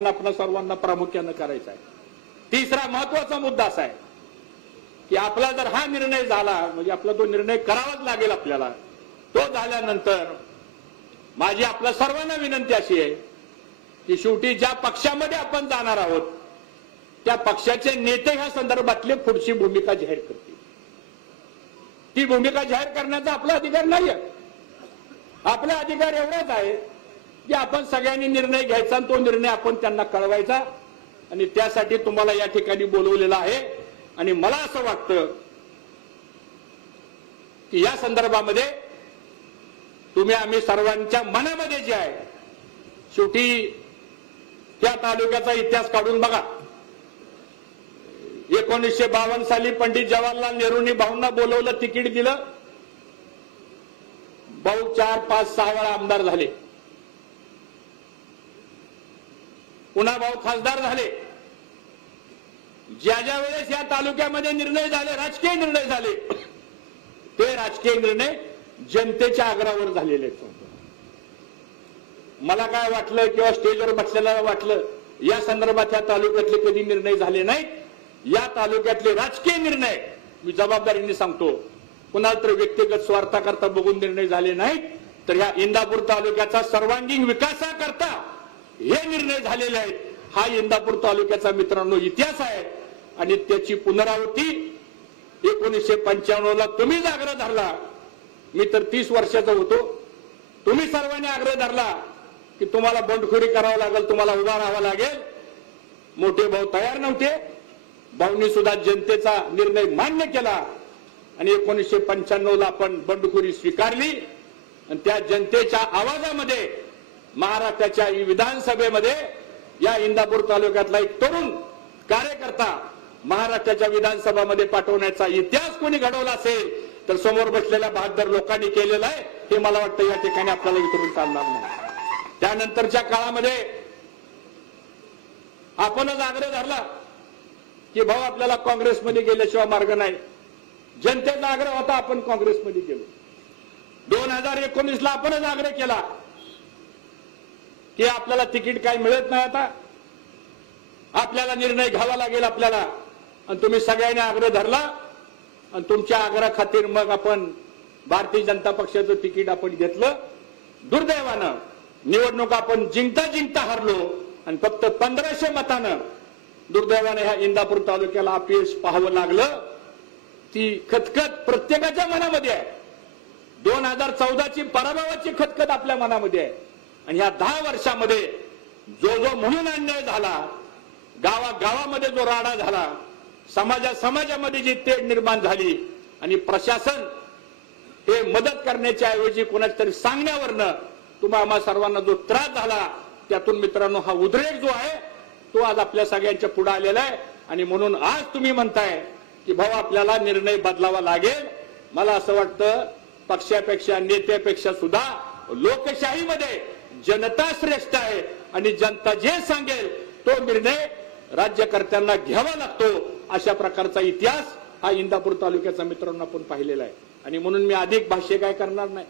आपण सर्वांना प्रामुख्याने करायचा आहे। तिसरा महत्त्वाचा मुद्दा असा आहे की आपला जर हा निर्णय झाला म्हणजे आपला तो निर्णय करावाच लागेल आपल्याला। तो झाल्यानंतर माझी आपल्या सर्वांना विनंती अशी आहे की शेवटी ज्या पक्षामध्ये आपण जाणार आहोत त्या पक्षाचे नेते ह्या संदर्भातली पुढची भूमिका जाहीर करतील। ती भूमिका जाहीर करण्याचा आपला अधिकार नाही आहे। आपला अधिकार एवढाच आहे की आपण सगळ्यांनी निर्णय घ्यायचा आणि तो निर्णय आपण त्यांना कळवायचा आणि त्यासाठी तुम्हाला या ठिकाणी बोलवलेलं आहे। आणि मला असं वाटतं की या संदर्भामध्ये तुम्ही आम्ही सर्वांच्या मनामध्ये जे आहे शेवटी त्या तालुक्याचा इतिहास काढून बघा। 1952 साली पंडित जवाहरलाल नेहरूंनी भाऊंना बोलवलं, तिकीट दिलं, भाऊ 4, 5, 6 वेळा आमदार झाले, पुन्हा भाऊ खासदार झाले। ज्या ज्या वेळेस या तालुक्यामध्ये निर्णय झाले, राजकीय निर्णय झाले, ते राजकीय निर्णय जनतेच्या आग्रहावर झालेले आहेत। मला काय वाटलं किंवा स्टेजवर बसलेला वाटलं या संदर्भात या तालुक्यातले कधी निर्णय झाले नाहीत। या तालुक्यातले राजकीय निर्णय मी जबाबदारीने सांगतो, कुणाला तर व्यक्तिगत स्वार्थाकरता बघून निर्णय झाले नाहीत, तर या इंदापूर तालुक्याचा सर्वांगीण विकासाकरता हे निर्णय झालेले आहेत। हा इंदापूर तालुक्याचा मित्रांनो इतिहास आहे आणि त्याची पुनरावृत्ती 1995 ला तुम्हीच आग्रह धरला। मी तर 30 वर्षाचा होतो, तुम्ही सर्वांनी आग्रह धरला की तुम्हाला बंडखोरी करावं लागेल, तुम्हाला उभा राहावं लागेल। मोठे भाऊ तयार नव्हते, भाऊंनी सुद्धा जनतेचा निर्णय मान्य केला आणि 1995 ला आपण बंडखोरी स्वीकारली आणि त्या जनतेच्या आवाजामध्ये महाराष्ट्राच्या विधानसभेमध्ये या इंदापूर तालुक्यातला एक तरुण कार्यकर्ता महाराष्ट्राच्या विधानसभामध्ये पाठवण्याचा इतिहास कोणी घडवला असेल तर समोर बसलेल्या बहादर लोकांनी केलेला आहे। हे मला वाटतं या ठिकाणी आपल्याला विसरून चालणार नाही। त्यानंतरच्या काळामध्ये आपणच आग्रह धरला की भाऊ आपल्याला काँग्रेसमध्ये गेल्याशिवाय मार्ग नाही। जनतेचा आग्रह होता, आपण काँग्रेसमध्ये गेलो। 2019 ला आपणच आग्रह केला की आपल्याला तिकीट काय मिळत नाही, आता आपल्याला निर्णय घ्यावा लागेल आपल्याला। आणि तुम्ही सगळ्यांनी आग्रह धरला आणि तुमच्या आग्रहा खातीर मग आपण भारतीय जनता पक्षाचं तिकीट आपण घेतलं। दुर्दैवानं निवडणूक आपण जिंकता जिंकता हरलो आणि फक्त 1500 मतानं दुर्दैवानं ह्या इंदापूर तालुक्याला अपयश पाहावं लागलं। ती खतखत प्रत्येकाच्या मनामध्ये आहे। 2014 ची पराभवाची खतखत आपल्या मनामध्ये आहे आणि या 10 वर्षामध्ये जो म्हणून अन्याय झाला, गावागावामध्ये जो राडा झाला, समाजामध्ये जी तेढ निर्माण झाली आणि प्रशासन हे मदत करण्याच्या ऐवजी कोणाच्या तरी सांगण्यावरनं तुम्हाला सर्वांना जो त्रास झाला, त्यातून मित्रांनो हा उद्रेक जो आहे तो आज आपल्या सगळ्यांच्या पुढे आलेला आहे। आणि म्हणून आज तुम्ही म्हणताय की भाऊ आपल्याला निर्णय बदलावा लागेल। मला असं वाटतं पक्षापेक्षा नेत्यापेक्षा सुद्धा लोकशाहीमध्ये जनता श्रेष्ठ आहे आणि जनता जे सांगेल तो निर्णय राज्यकर्त्यांना घ्यावा लागतो। अशा प्रकारचा इतिहास हा इंदापूर तालुक्याचा मित्रांनो आपण पाहिलेला आहे आणि म्हणून मी अधिक भाष्य काय करणार नाही।